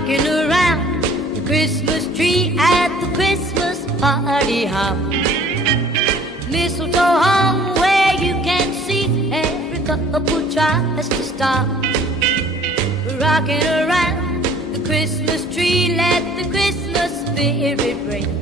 rocking around the Christmas tree at the Christmas party hop. Mistletoe hung where you can see every couple tries to stop. Rocking around the Christmas tree, let the Christmas spirit ring.